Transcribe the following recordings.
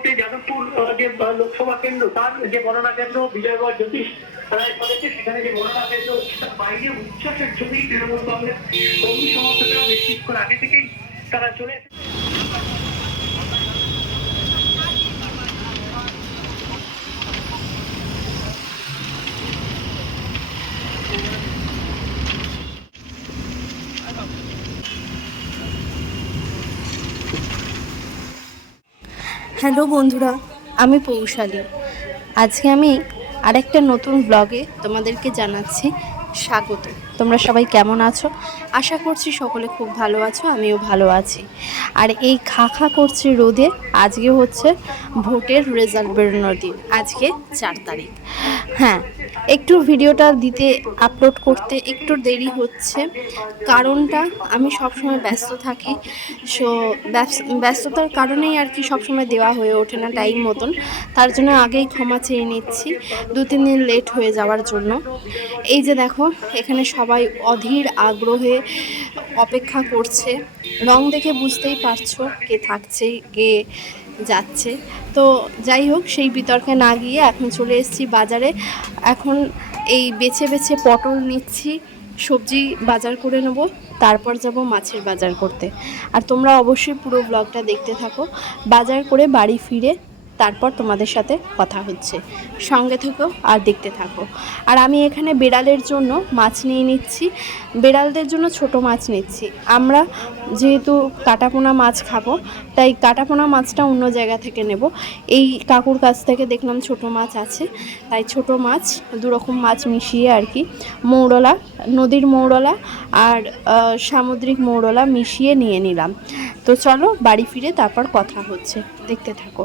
মুহূর্তে যাদবপুর যে লোকসভা কেন্দ্র, তার যে গণনা কেন্দ্র বিজয়গড় জ্যোতিষ সেখানে যে গণনা কেন্দ্র বাইরে উচ্ছ্বাসের জন্যই তৃণমূল কংগ্রেস কর্মী সমর্থকরা বেশ কিছুক্ষণ আগে থেকেই তারা চলে এসেছে হ্যালো বন্ধুরা আমি পৌশালী। আজকে আমি আরেকটা নতুন ব্লগে তোমাদেরকে জানাচ্ছি স্বাগত। তোমরা সবাই কেমন আছো? আশা করছি সকলে খুব ভালো আছো, আমিও ভালো আছি। আর এই খা খা করছে রোদে, আজকে হচ্ছে ভোটের রেজাল্ট বেরোনোর দিন, আজকে চার তারিখ। হ্যাঁ একটু ভিডিওটা দিতে আপলোড করতে একটু দেরি হচ্ছে, কারণটা আমি সবসময় ব্যস্ত থাকি সো ব্যস্ততার কারণেই আর কি সবসময় দেওয়া হয়ে ওঠে না টাইম মতন। তার জন্য আগেই ক্ষমা চেয়ে নিচ্ছি দু তিন দিন লেট হয়ে যাওয়ার জন্য। এই যে দেখো, এখানে সবাই অধীর আগ্রহে অপেক্ষা করছে। রং দেখে বুঝতেই পারছ কে থাকছে, কে যাচ্ছে। তো যাই হোক, সেই বিতর্কে না গিয়ে এখন চলে এসেছি বাজারে। এখন এই বেছে বেছে পটল নিচ্ছি, সবজি বাজার করে নেব, তারপর যাব মাছের বাজার করতে। আর তোমরা অবশ্যই পুরো ব্লগটা দেখতে থাকো। বাজার করে বাড়ি ফিরে তারপর তোমাদের সাথে কথা হচ্ছে। সঙ্গে থেকো আর দেখতে থাকো। আর আমি এখানে বিড়ালের জন্য মাছ নিয়ে নিচ্ছি। বিড়ালদের জন্য ছোট মাছ নিচ্ছি। আমরা যেহেতু কাটাপোনা মাছ খাব, তাই কাটাপোনা মাছটা অন্য জায়গা থেকে নেব। এই কাকুর কাছ থেকে দেখলাম ছোট মাছ আছে। তাই ছোট মাছ, দুরকম মাছ মিশিয়ে আর কি মৌরলা, নদীর মৌরলা আর সামুদ্রিক মৌরলা মিশিয়ে নিয়ে নিলাম। তো চলো বাড়ি ফিরে তারপর কথা হচ্ছে। দেখতে থাকো।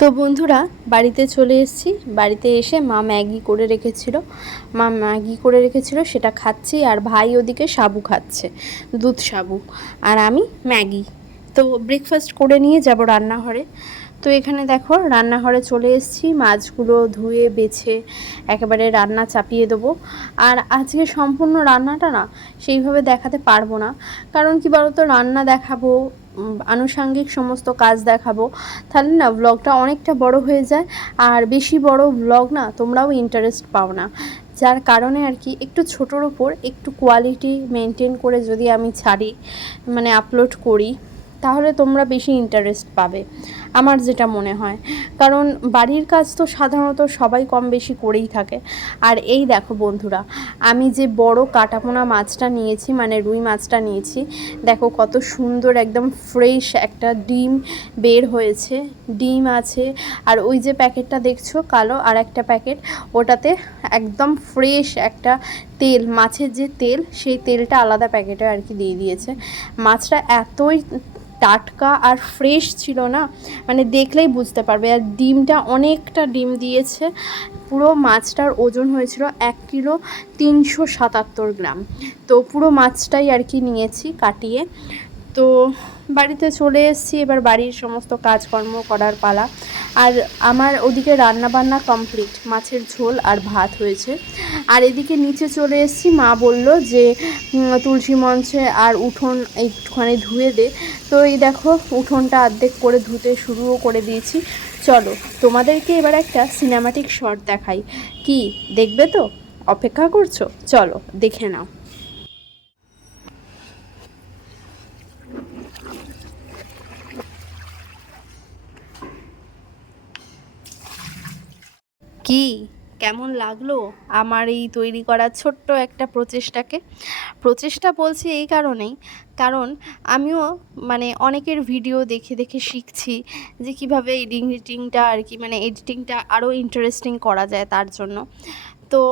তো বন্ধুরা, বাড়িতে চলে এসেছি। বাড়িতে এসে মা ম্যাগি করে রেখেছিল। মা ম্যাগি করে রেখেছিল, সেটা খাচ্ছি আর ভাই ওদিকে সাবু খাচ্ছে, দুধ সাবু আর আমি ম্যাগি। তো ব্রেকফাস্ট করে নিয়ে যাব রান্নাঘরে। তো এখানে দেখো, রান্নাঘরে চলে এসেছি, মাছগুলো ধুয়ে, বেছে, একেবারে রান্না চাপিয়ে দেবো। আর আজকে সম্পূর্ণ রান্নাটা না, সেইভাবে দেখাতে পারব না। কারণ কি বলতো, রান্না দেখাবো আনুষাঙ্গিক সমস্ত কাজ দেখাবো। তাহলে না ব্লগটা অনেকটা বড় হয়ে যায়। আর বেশি বড় ব্লগ না, তোমরাও ইন্টারেস্ট পাও না। যার কারণে আর কি, একটু ছোটোর ওপর একটু কোয়ালিটি মেনটেন করে যদি আমি ছাড়ি মানে আপলোড করি। তাহলে তোমরা বেশি ইন্টারেস্ট পাবে, আমার যেটা মনে হয়। কারণ বাড়ির কাজ তো সাধারণত সবাই কম বেশি করেই থাকে। আর এই দেখো বন্ধুরা, আমি যে বড় কাটাপোনা মাছটা নিয়েছি মানে রুই মাছটা নিয়েছি, দেখো কত সুন্দর একদম ফ্রেশ একটা ডিম বের হয়েছে। ডিম আছে, আর ওই যে প্যাকেটটা দেখছ কালো, আর একটা প্যাকেট, ওটাতে একদম ফ্রেশ একটা তেল, মাছের যে তেল, সেই তেলটা আলাদা প্যাকেটে আর কি দিয়ে দিয়েছে। মাছটা এতই টাটকা আর ফ্রেশ ছিল না মানে দেখলেই বুঝতে পারবে। আর ডিমটা অনেকটা ডিম দিয়েছে, পুরো মাছটার ওজন হয়েছিল এক কিলো তিনশো সাতাত্তর গ্রাম। তো পুরো মাছটাই আর কি নিয়েছি কাটিয়ে। তো বাড়িতে চলে এসেছি, এবার বাড়ির সমস্ত কাজকর্ম করার পালা। আর আমার ওদিকে রান্না বান্না কমপ্লিট মাছের ঝোল আর ভাত হয়েছে। আর এদিকে নিচে চলে এসেছি, মা বলল যে তুলসী মঞ্চে আর উঠোন একটুখানি ধুয়ে দে। তো এই দেখো, উঠোনটা অর্ধেক করে ধুতে শুরুও করে দিয়েছি। চলো, তোমাদেরকে এবার একটা সিনেমাটিক শট দেখাই। কি, দেখবে তো? অপেক্ষা করছ? চলো, দেখে নাও। কি? কেমন লাগল আমার এই তৈরি করা ছোট্ট একটা প্রচেষ্টাকে? প্রচেষ্টা বলছি এই কারণেই, কারণ আমিও মানে অনেকের ভিডিও দেখে দেখে শিখছি যে কীভাবে এডিটিংটা আর কি মানে এডিটিংটা আরও ইন্টারেস্টিং করা যায় তার জন্য। তো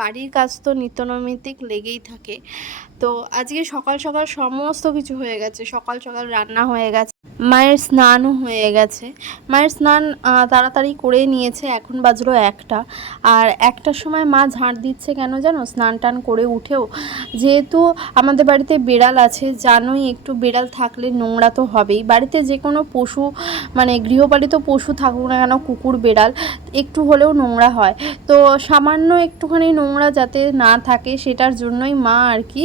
বাড়ির কাজ তো নিত্যনৈমিত্তিক লেগেই থাকে। তো আজকে সকাল সকাল সমস্ত কিছু হয়ে গেছে। সকাল সকাল রান্না হয়ে গেছে, মায়ের স্নানও হয়ে গেছে। মায়ের স্নান তাড়াতাড়ি করে নিয়েছে, এখন বাজলো একটা। আর একটার সময় মা ঝাঁট দিচ্ছে কেন জানো? স্নান টান করে উঠেও। যেহেতু আমাদের বাড়িতে বেড়াল আছে, জানোই একটু বেড়াল থাকলে নোংরা তো হবেই। বাড়িতে যে কোনো পশু মানে গৃহপালিত পশু থাকুক না কেন, কুকুর, বেড়াল, একটু হলেও নোংরা হয়। তো সামান্য একটুখানি নোংরা যাতে না থাকে, সেটার জন্যই মা আর কি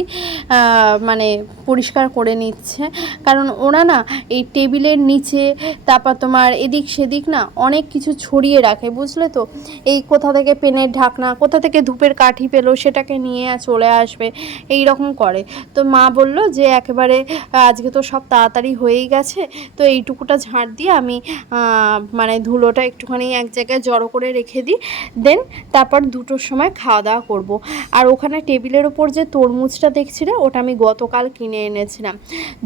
মানে পরিষ্কার করে নিচ্ছে। কারণ ওরা না এই টেবিলের নিচে, তারপর তোমার এদিক সেদিক না অনেক কিছু ছড়িয়ে রাখে, বুঝলে তো? এই কোথা থেকে পেনের ঢাকনা, কোথা থেকে ধূপের কাঠি পেল সেটাকে নিয়ে চলে আসবে এই রকম করে। তো মা বলল যে একেবারে আজকে তো সব তাড়াতাড়ি হয়েই গেছে, তো এইটুকুটা ঝাঁট দিয়ে আমি মানে ধুলোটা একটুখানি এক জায়গায় জড়ো করে রেখে দিই, দেন তারপর দুটোর সময় খাওয়া দাওয়া করব। আর ওখানে টেবিলের ওপর যে তরমুজটা দেখছিলে ওটা আমি গতকাল কিনে এনেছিলাম।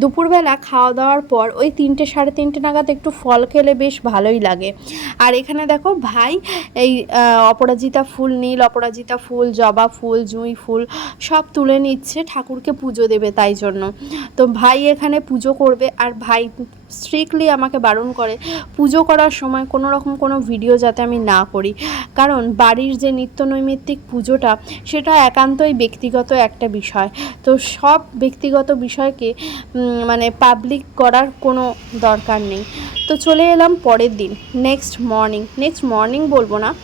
দুপুরবেলা খাওয়া দাওয়ার পর ওই তিনটে, সাড়ে তিনটে নাগাদ একটু ফল খেলে বেশ ভালোই লাগে। আর এখানে দেখো ভাই, এই অপরাজিতা ফুল, নীল অপরাজিতা ফুল, জবা ফুল, জুঁই ফুল সব তুলে নিচ্ছে, ঠাকুরকে পুজো দেবে তাই জন্য। তো ভাই এখানে পুজো করবে, আর ভাই স্ট্রিক্টলি আমাকে বারণ করে। পুজো করার সময় কোনো রকম কোনো ভিডিও যাতে আমি না করি। কারণ বাড়ির যে নিত্য নৈমিত্তিক পুজোটা, সেটা একান্তই ব্যক্তিগত একটা বিষয়। তো সব ব্যক্তিগত বিষয়কে মানে পাবলিক করার কোনো দরকার নেই। তো চলে এলাম পরের দিন নেক্সট মর্নিং নেক্সট মর্নিং বলব না,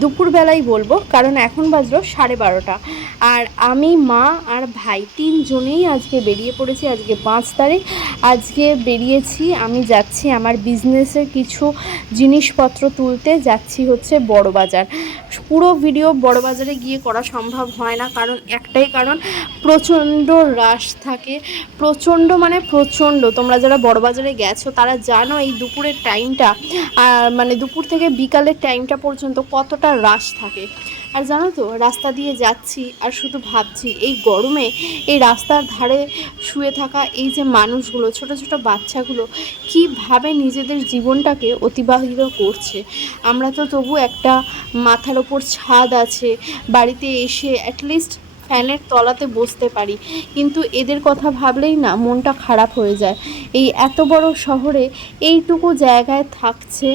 দুপুরবেলাই বলব, কারণ এখন বাজলো সাড়ে বারোটা। আর আমি, মা আর ভাই তিনজনেই আজকে বেরিয়ে পড়েছি, আজকে পাঁচ তারিখ। আজকে বেরিয়েছি আমি যাচ্ছি আমার বিজনেসের কিছু জিনিসপত্র তুলতে, যাচ্ছি হচ্ছে বড় বাজার। পুরো ভিডিও বড় বাজারে গিয়ে করা সম্ভব হয় না, কারণ একটাই কারণ, প্রচণ্ড রাশ থাকে। প্রচণ্ড মানে প্রচণ্ড। তোমরা যারা বড় বাজারে গেছো, তারা জানো এই দুপুরের টাইমটা মানে দুপুর থেকে বিকালের টাইমটা পর্যন্ত কতটা রাশ থাকে। আর জানো তো, রাস্তা দিয়ে যাচ্ছি আর শুধু ভাবছি, এই গরমে এই রাস্তার ধারে শুয়ে থাকা এই যে মানুষগুলো, ছোট ছোট বাচ্চাগুলো কীভাবে নিজেদের জীবনটাকে অতিবাহিত করছে। আমরা তো তবু একটা মাথার ওপর ছাদ আছে, বাড়িতে এসে অ্যাটলিস্ট ফ্যানের তলাতে বসতে পারি। কিন্তু এদের কথা ভাবলেই না মনটা খারাপ হয়ে যায়। এই এত বড় শহরে এইটুকু জায়গায় থাকছে,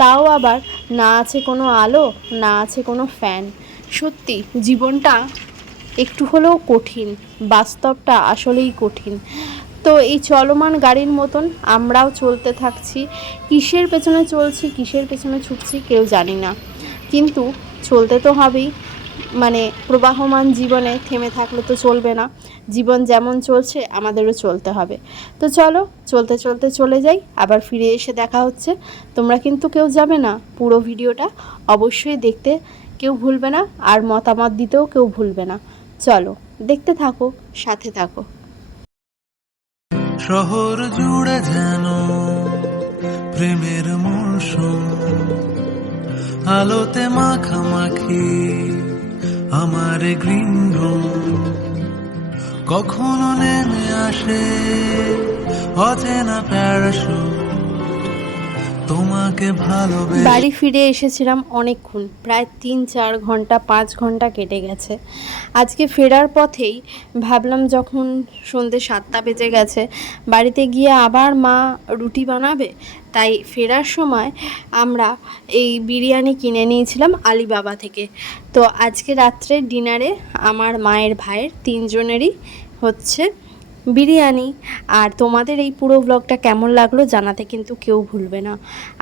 তাও আবার না আছে কোনো আলো, না আছে কোনো ফ্যান। সত্যি, জীবনটা একটু হলেও কঠিন, বাস্তবটা আসলেই কঠিন। তো এই চলমান গাড়ির মতন আমরাও চলতে থাকছি, কিসের পেছনে চলছি, কিসের পেছনে ছুটছি কেউ জানি না। কিন্তু চলতে তো হবেই মানে প্রবাহমান জীবনে থেমে থাকলে তো চলবে না, জীবন যেমন চলছে আমাদেরও চলতে হবে। তো চলো, চলতে চলতে চলে যাই, আবার ফিরে এসে দেখা হচ্ছে। তোমরা কিন্তু কেউ যাবে না, পুরো ভিডিওটা অবশ্যই দেখতে কেউ ভুলবে না, আর মতামত দিতেও কেউ ভুলবে না। চলো, দেখতে থাকো, সাথে থাকো। শহর জুড়ে যেন প্রেমের মৌসুম, আলোতে মাখামাখি আমার রুম। কখনো নেমে আসে অচেনা প্যারাশুট বাড়ি ফিরে এসেছিলাম অনেকক্ষণ। প্রায় তিন, চার ঘণ্টা, পাঁচ ঘণ্টা কেটে গেছে। আজকে ফেরার পথেই ভাবলাম যখন সন্ধে সাতটা বেজে গেছে, বাড়িতে গিয়ে আবার মা রুটি বানাবে? তাই ফেরার সময় আমরা এই বিরিয়ানি কিনে নিয়েছিলাম আলিবাবা থেকে। তো আজকে রাত্রে ডিনারে আমার মায়ের ভাইয়ের তিনজনেরই হচ্ছে বিরিয়ানি। আর তোমাদের এই পুরো ব্লগটা কেমন লাগল জানাতে কিন্তু কেউ ভুলবে না।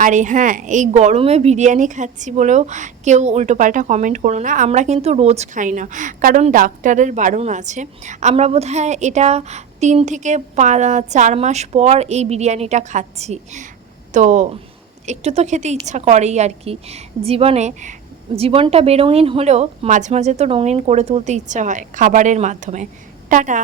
আরে হ্যাঁ এই গরমে বিরিয়ানি খাচ্ছি বলেও কেউ উল্টোপাল্টা কমেন্ট করো না। আমরা কিন্তু রোজ খাই না, কারণ ডাক্তারের বারণ আছে। আমরা বোধহয় এটা তিন থেকে চার মাস পর এই বিরিয়ানিটা খাচ্ছি। তো একটু তো খেতে ইচ্ছা করেই আর কি। জীবনে, জীবনটা বেরঙিন হলেও মাঝে মাঝে তো রঙিন করে তুলতে ইচ্ছা হয় খাবারের মাধ্যমে। টাটা!